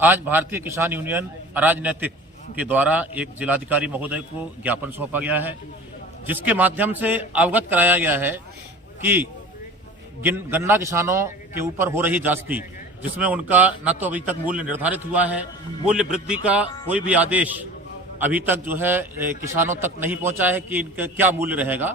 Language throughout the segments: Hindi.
आज भारतीय किसान यूनियन अराजनैतिक के द्वारा एक जिलाधिकारी महोदय को ज्ञापन सौंपा गया है, जिसके माध्यम से अवगत कराया गया है कि गन्ना किसानों के ऊपर हो रही ज्यादती, जिसमें उनका न तो अभी तक मूल्य निर्धारित हुआ है, मूल्य वृद्धि का कोई भी आदेश अभी तक जो है किसानों तक नहीं पहुंचा है कि इनका क्या मूल्य रहेगा।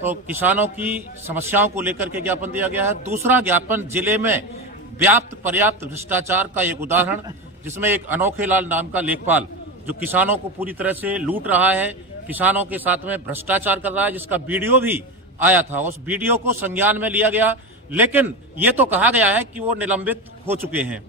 तो किसानों की समस्याओं को लेकर के ज्ञापन दिया गया है। दूसरा ज्ञापन जिले में व्याप्त पर्याप्त भ्रष्टाचार का एक उदाहरण, जिसमें एक अनोखे लाल नाम का लेखपाल जो किसानों को पूरी तरह से लूट रहा है, किसानों के साथ में भ्रष्टाचार कर रहा है, जिसका वीडियो भी आया था। उस वीडियो को संज्ञान में लिया गया, लेकिन ये तो कहा गया है कि वो निलंबित हो चुके हैं,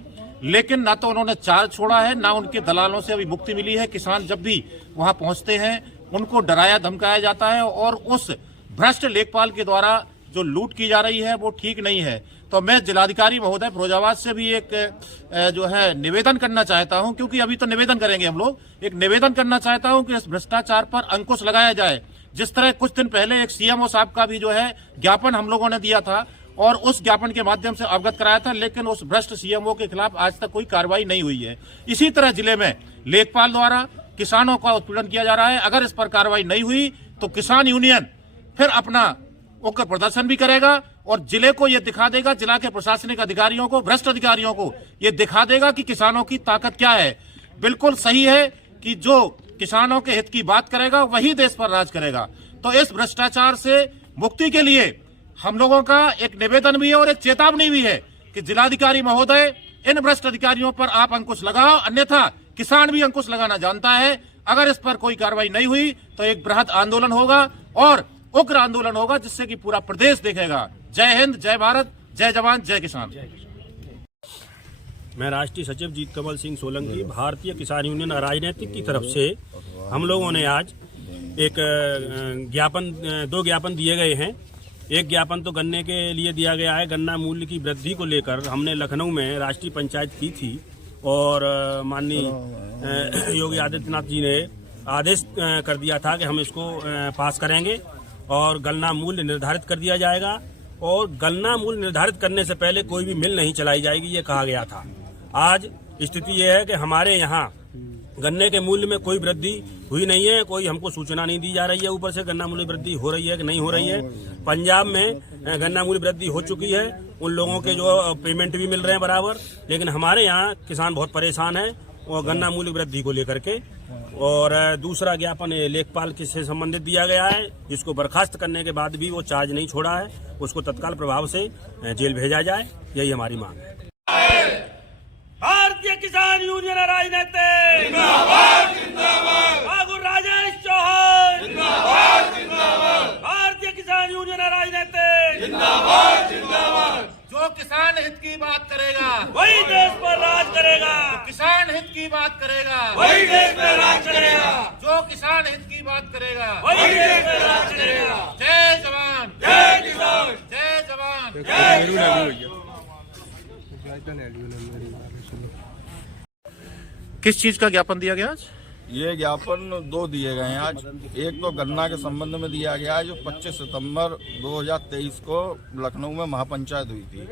लेकिन ना तो उन्होंने चार्ज छोड़ा है, ना उनके दलालों से अभी मुक्ति मिली है। किसान जब भी वहां पहुंचते हैं उनको डराया धमकाया जाता है, और उस भ्रष्ट लेखपाल के द्वारा जो लूट की जा रही है वो ठीक नहीं है। तो मैं जिलाधिकारी महोदय फिरोजाबाद से भी एक जो है निवेदन करना चाहता हूं, क्योंकि अभी तो निवेदन करेंगे हम लोग, एक निवेदन करना चाहता हूं कि इस भ्रष्टाचार पर अंकुश लगाया जाए। जिस तरह कुछ दिन पहले एक सीएमओ साहब का भी जो है ज्ञापन हम लोगों ने दिया था और उस ज्ञापन के माध्यम से अवगत कराया था, लेकिन उस भ्रष्ट सीएमओ के खिलाफ आज तक कोई कार्रवाई नहीं हुई है। इसी तरह जिले में लेखपाल द्वारा किसानों का उत्पीड़न किया जा रहा है। अगर इस पर कार्रवाई नहीं हुई तो किसान यूनियन फिर अपना उग्र प्रदर्शन भी करेगा और जिले को यह दिखा देगा, जिला के प्रशासनिक अधिकारियों को, भ्रष्ट अधिकारियों को यह दिखा देगा कि किसानों की ताकत क्या है। बिल्कुल सही है कि जो किसानों के हित की बात करेगा वही देश पर राज करेगा। तो इस भ्रष्टाचार से मुक्ति के लिए हम लोगों का एक निवेदन भी है और एक चेतावनी भी है कि जिलाधिकारी महोदय, इन भ्रष्ट अधिकारियों पर आप अंकुश लगाओ, अन्यथा किसान भी अंकुश लगाना जानता है। अगर इस पर कोई कार्रवाई नहीं हुई तो एक बृहद आंदोलन होगा और उग्र आंदोलन होगा, जिससे कि पूरा प्रदेश देखेगा। जय हिंद, जय भारत, जय जवान, जय किसान। मैं राष्ट्रीय सचिव जीत कमल सिंह सोलंकी, भारतीय किसान यूनियन अराजनैतिक की तरफ से हम लोगों ने आज एक दो ज्ञापन दिए गए हैं। एक ज्ञापन तो गन्ने के लिए दिया गया है। गन्ना मूल्य की वृद्धि को लेकर हमने लखनऊ में राष्ट्रीय पंचायत की थी और माननीय योगी आदित्यनाथ जी ने आदेश कर दिया था कि हम इसको पास करेंगे और गन्ना मूल्य निर्धारित कर दिया जाएगा, और गन्ना मूल्य निर्धारित करने से पहले कोई भी मिल नहीं चलाई जाएगी, ये कहा गया था। आज स्थिति ये है कि हमारे यहाँ गन्ने के मूल्य में कोई वृद्धि हुई नहीं है, कोई हमको सूचना नहीं दी जा रही है ऊपर से गन्ना मूल्य वृद्धि हो रही है कि नहीं हो रही है। पंजाब में गन्ना मूल्य वृद्धि हो चुकी है, उन लोगों के जो पेमेंट भी मिल रहे हैं बराबर, लेकिन हमारे यहाँ किसान बहुत परेशान है और गन्ना मूल्य वृद्धि को लेकर के। और दूसरा ज्ञापन लेखपाल से संबंधित दिया गया है, जिसको बर्खास्त करने के बाद भी वो चार्ज नहीं छोड़ा है, उसको तत्काल प्रभाव से जेल भेजा जाए, यही हमारी मांग है। भारतीय किसान यूनियन राजनीति जिंदाबाद जिंदाबाद, बाबू राजेश चौहान जिंदाबाद जिंदाबाद, भारतीय किसान यूनियन राजनीति जिंदाबाद जिंदाबाद। जो किसान हित की बात करेगा वही देश पर राज करेगा, किसान हित की बात करेगा वही देश पर राज करेगा, जो किसान हित की बात करेगा वही देश पर राज करेगा। जय जवान, जय किसान, जय जवान, जय किसान। किस चीज का ज्ञापन दिया गया आज? ये ज्ञापन दो दिए गए हैं आज। एक तो गन्ना के संबंध में दिया गया है, जो 25 सितंबर 2023 को लखनऊ में महापंचायत हुई थी।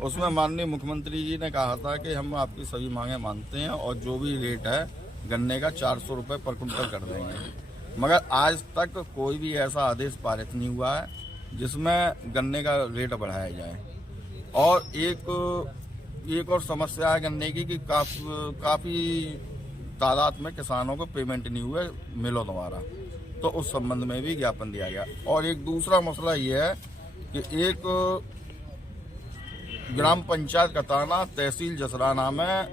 उसमें माननीय मुख्यमंत्री जी ने कहा था कि हम आपकी सभी मांगे मानते हैं और जो भी रेट है गन्ने का 400 रुपये पर कुंटल कर देंगे। मगर आज तक कोई भी ऐसा आदेश पारित नहीं हुआ है जिसमें गन्ने का रेट बढ़ाया जाए। और एक और समस्या है गन्ने की कि काफ़ी तादाद में किसानों को पेमेंट नहीं हुए मिलों द्वारा, तो उस संबंध में भी ज्ञापन दिया गया। और एक दूसरा मसला ये है कि एक ग्राम पंचायत कताना तहसील जसराना में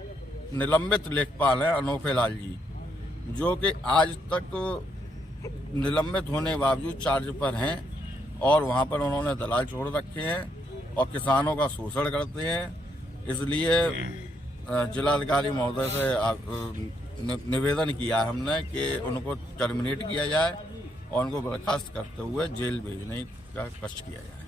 निलंबित लेखपाल हैं अनोखे लाल जी, जो कि आज तक निलंबित होने के बावजूद चार्ज पर हैं और वहाँ पर उन्होंने दलाल छोड़ रखे हैं और किसानों का शोषण करते हैं। इसलिए जिलाधिकारी महोदय से निवेदन किया हमने कि उनको टर्मिनेट किया जाए और उनको बर्खास्त करते हुए जेल भेजने का कष्ट किया जाए।